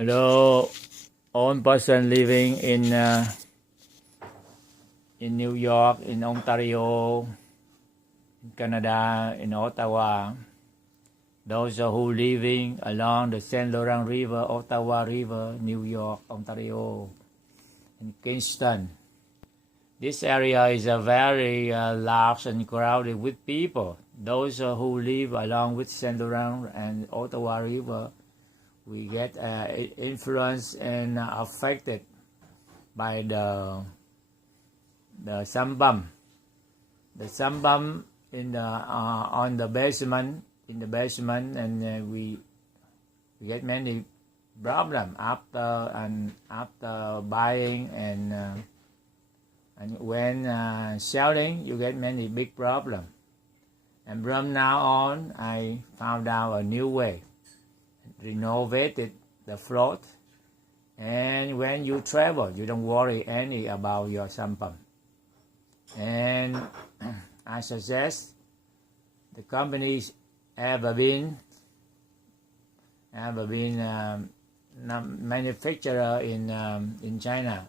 Hello, own person living in New York, in Ontario, in Canada, in Ottawa. Those who living along the Saint Laurent River, Ottawa River, New York, Ontario, and Kingston. This area is a very large and crowded with people. Those who live along with Saint Laurent and Ottawa River, we get influenced and affected by the sump. The sump in the on the basement, and we get many problems after buying and when selling, you get many big problems. And from now on, I found out a new way. Renovated the float, and when you travel, you don't worry any about your sump. And I suggest the companies ever been manufacturer in China,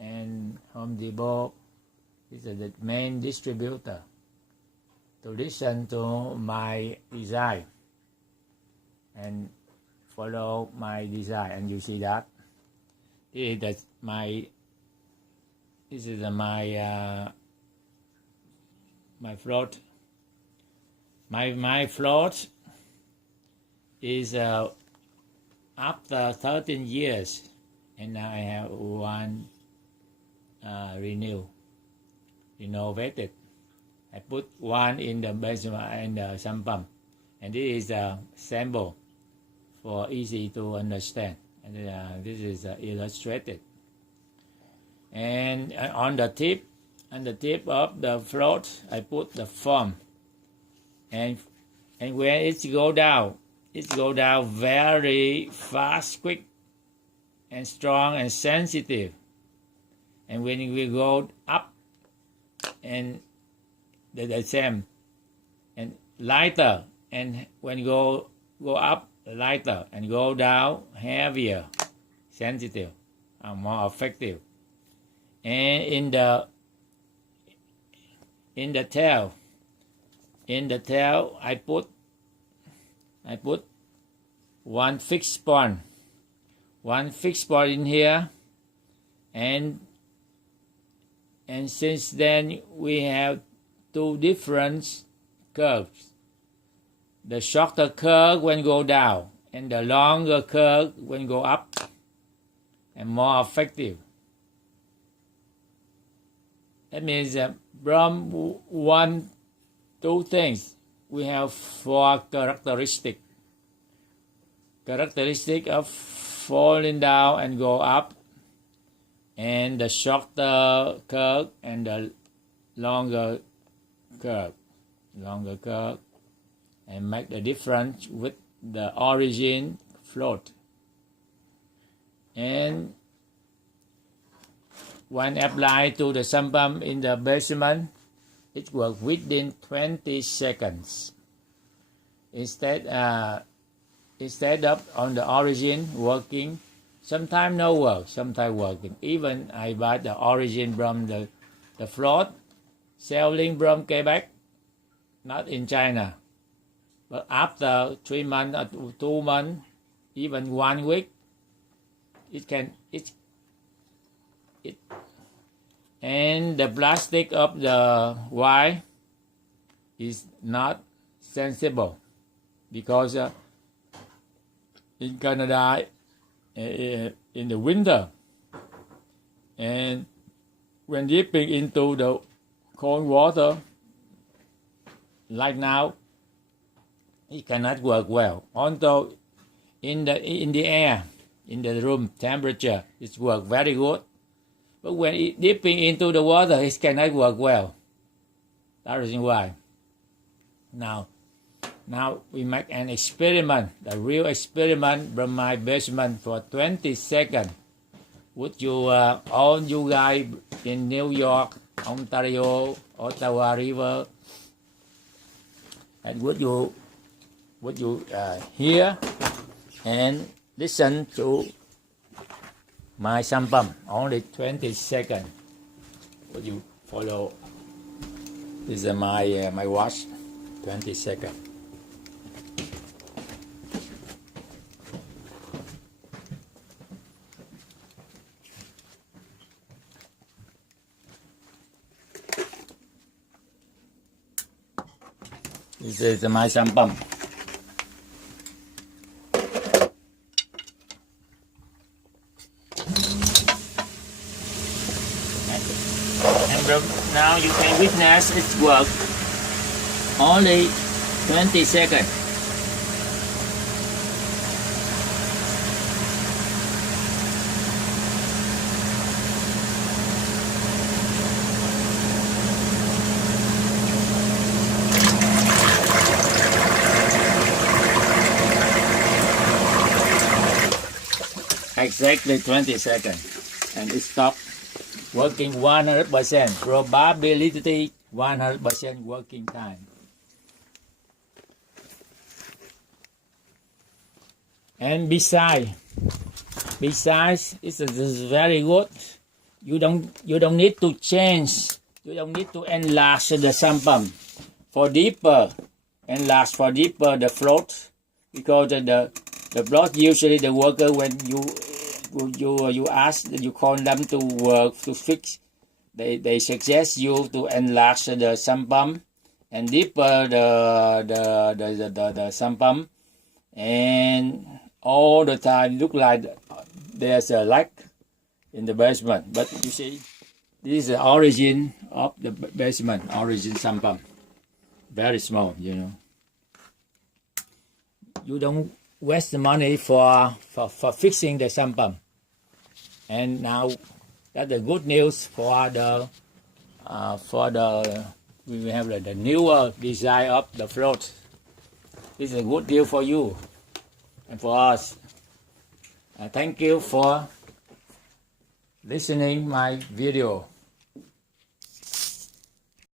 and Home Depot is the main distributor, to listen to my design and follow my design. And you see that this is my float. My float is after 13 years, and now I have one renovated. I put one in the basement and the sump pump, and this is a sample for easy to understand. And this is illustrated. And on the tip of the float, I put the foam, and when it go down very fast, quick, and strong and sensitive. And when we go up, and the same, and lighter, and when go up, lighter, and go down, heavier, sensitive, and more effective. And in the tail, I put one fixed point in here, and since then we have two different curves. The shorter curve when go down, and the longer curve when go up, and more effective. That means from two things, we have four characteristics of falling down and go up, and the shorter curve and the longer curve, and make the difference with the origin float. And when applied to the sump pump in the basement, it works within 20 seconds. Instead of on the origin working, sometimes no work, sometimes working. Even I buy the origin from the float, selling from Quebec, not in China. But after 3 months or 2 months, even 1 week, and the plastic of the wire is not sensible, because in Canada, in the winter, and when dipping into the cold water, like now, it cannot work well. Although in the air, in the room temperature, it works very good. But when it dipping into the water, it cannot work well. That is why. Now we make an experiment, a real experiment from my basement for 20 seconds. Would you, all you guys in New York, Ontario, Ottawa River, and would you hear and listen to my sump pump. Only 20 seconds. Would you follow? This is my watch. 20 seconds. This is my sump pump. And now you can witness its work. Only 20 seconds. Exactly 20 seconds, and it stopped working 100%. Probability 100% working time. And besides, it's very good. You don't need to change. You don't need to enlarge the sump pump for deeper. Enlarge for deeper the float, because the float usually the worker, when you ask, you call them to work to fix, they suggest you to enlarge the sump pump and deeper the sump pump, and all the time look like there's a leak in the basement. But you see, this is the origin of the basement, origin sump pump. Very small, you know. You don't waste the money for fixing the sump pump. And now that's the good news for the we have the newer design of the float. This is a good deal for you and for us. Thank you for listening my video.